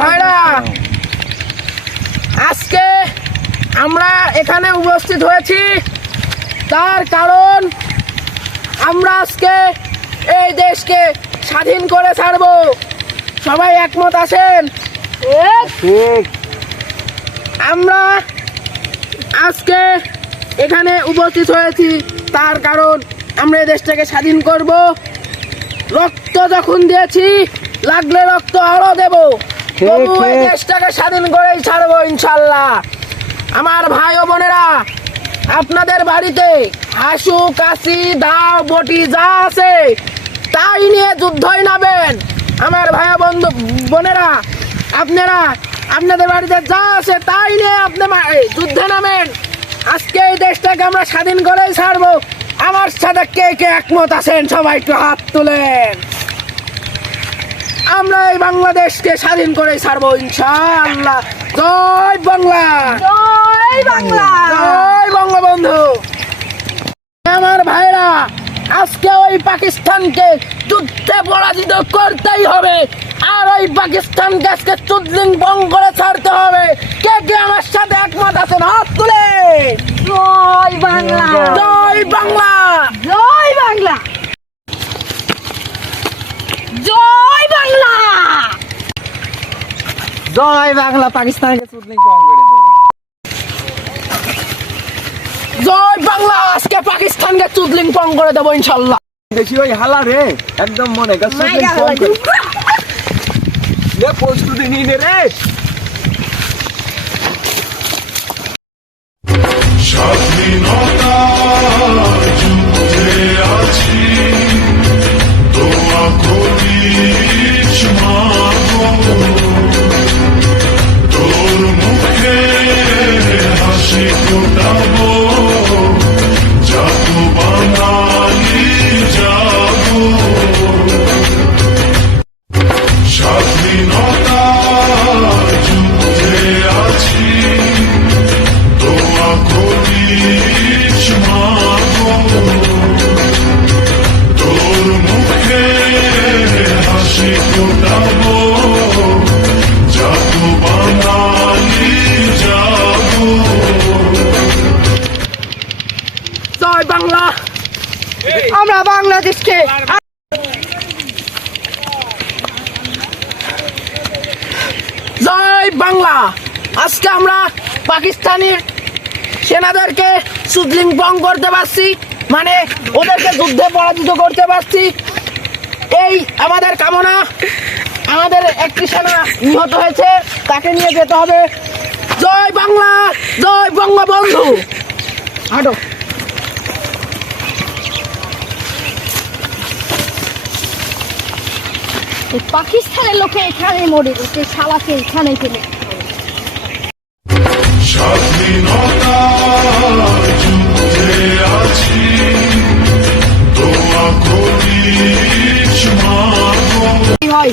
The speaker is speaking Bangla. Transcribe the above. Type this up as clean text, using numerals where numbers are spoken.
ভাইরা, আজকে আমরা এখানে উপস্থিত হয়েছি তার কারণ আমরা আজকে এই দেশকে স্বাধীন করে ছাড়বো। সবাই একমত আছেন? ঠিক। আমরা আজকে এখানে উপস্থিত হয়েছি তার কারণ আমরা এই দেশটাকে স্বাধীন করব। রক্ত যখন দিয়েছি, লাগলে রক্ত আরো দেব, তবু এই দেশটাকে স্বাধীন করেই ছাড়বো ইনশাল্লাহ। আমার ভাই ও বোনেরা, আপনাদের বাড়িতে হাসু, কাশি, দাও, বটি যা আছে তাই নিয়ে যুদ্ধই নামেন। আমার ভাই ও বন্ধু বোনেরা, আপনারা আপনাদের বাড়িতে যা আছে তাই নিয়ে আপনি যুদ্ধে নামেন। আজকে এই দেশটাকে আমরা স্বাধীন করেই ছাড়বো। আমার সাথে কে কে একমত আছেন সবাই একটু হাত তুলেন। আমরা এই বাংলাদেশকে স্বাধীন করেই ছাড়বো ইনশাআল্লাহ। জয় বাংলা, জয় বাংলা, জয় বঙ্গবন্ধু। আমার ভাইরা, আজকে ওই পাকিস্তানকে যুদ্ধে পরাজিত করতেই হবে, আর ওই পাকিস্তানকে আজকে চুদলিং বং করে ছাড়তে হবে। কে কে আমার সাথে একমত আছেন হাত তুলে। জয় বাংলা, জয় বাংলা, জয় বাংলা, জয় বাংলা, জয় বাংলা। পাকিস্তানকে চুদলিং পং করে দেবে। জয় বাংলা। আজকে পাকিস্তানকে চুদলিং পং করে দেবো ইনশাল্লাহ। দেখি ওই হালা রে, একদম মনে কর চুদলিং মাইরা পং হালা। করে প্রস্তুতি নিয়ে নে রে। স্বাধীনতা যুদ্ধে আছি, দোয়া করিস মাগো, তোর মুখে হাসি ফোটাবো, জাগো বাঙালি জাগো। স্বাধীনতা যুদ্ধে আছি, দোয়া করিস মাগো, তোর মুখে হাসি ফোটাবো, জাগো বাঙালি জাগো। জয় বাংলা। আমরা বাংলাদেশকে জয় বাংলা। আজকে আমরা পাকিস্তানি সেনাদেরকে চুদলিং পং করতে পারছি, মানে ওদেরকে যুদ্ধে পরাজিত করতে পারছি। এই আমাদের কামনা। আমাদের একটি সেনা নিহত হয়েছে, তাকে নিয়ে যেতে হবে। জয় বাংলা, জয় বঙ্গবন্ধু। হাঁটো। পাকিস্তানের লোকে এখানে মরে গেছে, শালাকে এখানে ফেলে। স্বাধীনতা যুদ্ধে আছি, দোয়া করিস মাগো। হয়